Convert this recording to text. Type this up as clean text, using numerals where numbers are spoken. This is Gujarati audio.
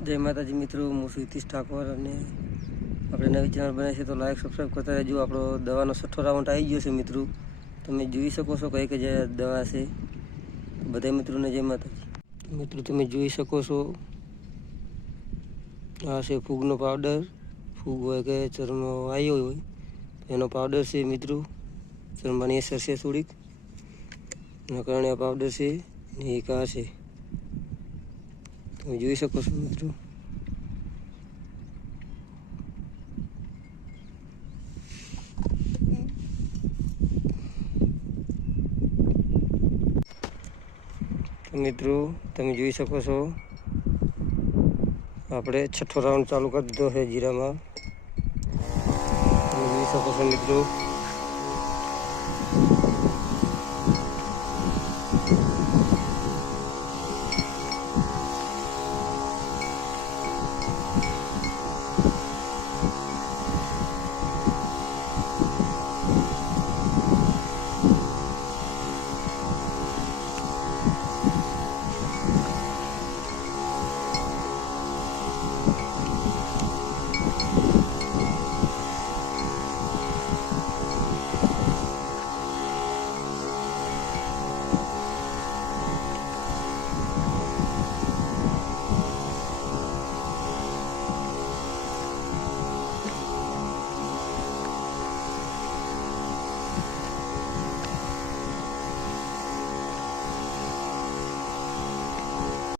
જય માતાજી મિત્રો, હું છું હિતેશ ઠાકોર અને આપણે નવી ચેનલ બનાવી છે તો લાઈક સબસ્ક્રાઈબ કરતા રહેજો. આપણો દવાનો 6થો રાઉન્ડ આવી ગયો છે મિત્રો. તમે જોઈ શકો છો કઈ કઈ દવા છે. બધા મિત્રોને જય માતાજી. મિત્રો તમે જોઈ શકો છો આ છે ફૂગનો પાવડર. ફૂગ હોય કે ચરમ આવ્યો હોય એનો પાવડર છે મિત્રો. ચરમની અસર છે થોડીક એના કારણે આ પાવડર છે ને એક આ છે, તમે જોઈ શકો છો મિત્રો. મિત્રો તમે જોઈ શકો છો આપણે 6થો રાઉન્ડ ચાલુ કરી દીધો છે જીરામાં. તમે જોઈ શકો છો મિત્રો.